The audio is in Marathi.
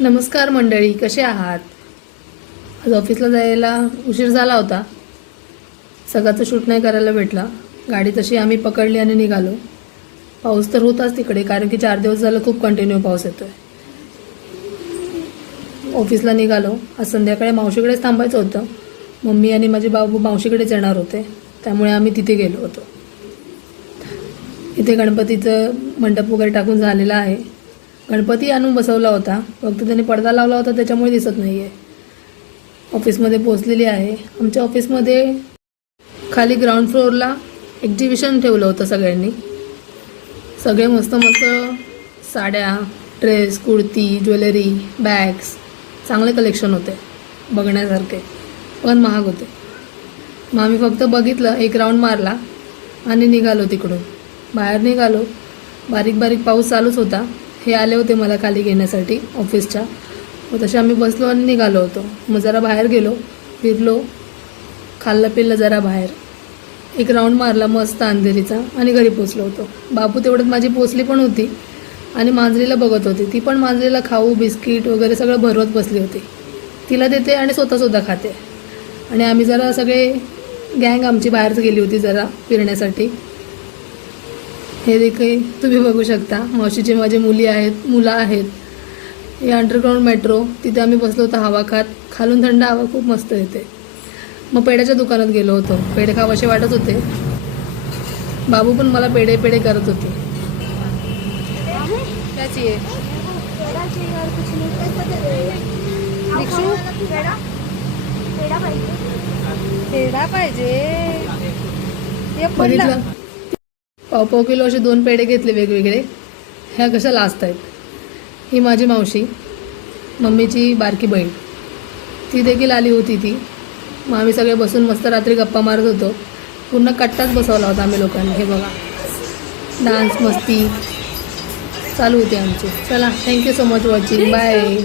नमस्कार मंडळी, कसे आहात? आज ऑफिसला जायला उशीर झाला होता. सगळ्याचं शूट नाही करायला भेटला. गाडी तशी आम्ही पकडली आणि निघालो. पाऊस तर होताच तिकडे, कारण की 4 दिवस झालं खूप कंटिन्यू पाऊस येतोय. ऑफिसला निघालो. आज संध्याकाळी मावशीकडेच थांबायचं होतं. मम्मी आणि माझे बाबू मावशीकडेच येणार होते, त्यामुळे आम्ही तिथे गेलो होतो. इथे गणपतीचं मंडप वगैरे टाकून झालेला आहे. गणपती आणून बसवला होता, फक्त त्याने पडदा लावला होता त्याच्यामुळे दिसत नाही आहे. ऑफिसमध्ये पोचलेली आहे. आमच्या ऑफिसमध्ये खाली ग्राउंड फ्लोअरला एक्झिबिशन ठेवलं होतं सगळ्यांनी. सगळे मस्त मस्त साड्या, ड्रेस, कुर्ती, ज्वेलरी, बॅग्स, चांगले कलेक्शन होते बघण्यासारखे, पण महाग होते. मग आम्ही फक्त बघितलं, एक राऊंड मारला आणि निघालो. तिकडून बाहेर निघालो. बारीक बारीक पाऊस चालूच होता. हे आले होते मला खाली घेण्यासाठी ऑफिसच्या. मग तसे आम्ही बसलो आणि निघालो होतो. मग जरा बाहेर गेलो, फिरलो, खाल्लं पिल्लं जरा बाहेर, एक राऊंड मारला मस्त अंधेरीचा आणि घरी पोचलो होतो. बाबू तेवढ्यात माझी पोचली पण होती आणि मांजरीला बघत होती. ती पण मांजरीला खाऊ, बिस्किट वगैरे सगळं भरवत बसली होती. तिला देते आणि स्वतःसुद्धा खाते. आणि आम्ही जरा सगळे गँग आमची बाहेरच गेली होती जरा फिरण्यासाठी. हे देखील तुम्ही बघू शकता. मावशीचे माझे मुलं आहेत. हे अंडरग्राऊंड मेट्रो, तिथे आम्ही बसलो होतो हवा खात. खालून थंड हवा खूप मस्त येते. मग पेड्याच्या दुकानात गेलो होतो. पेढे खावासे वाटत होते. बाबू पण मला पेढे करत होते. त्याची पेढा पाहिजे. बघितलं, पाव किलो असे 2 पेढे घेतले वेगवेगळे. ह्या कशा लास्ट आहेत. ही माझी मावशी, मम्मीची बारकी बहीण, ती देखील आली होती. मग आम्ही सगळे बसून मस्त रात्री गप्पा मारत होतो. पूर्ण कट्टाच बसवला होता आम्ही लोकांनी. हे बघा, डान्स मस्ती चालू होती आमची. चला, thank you so much watching. Bye.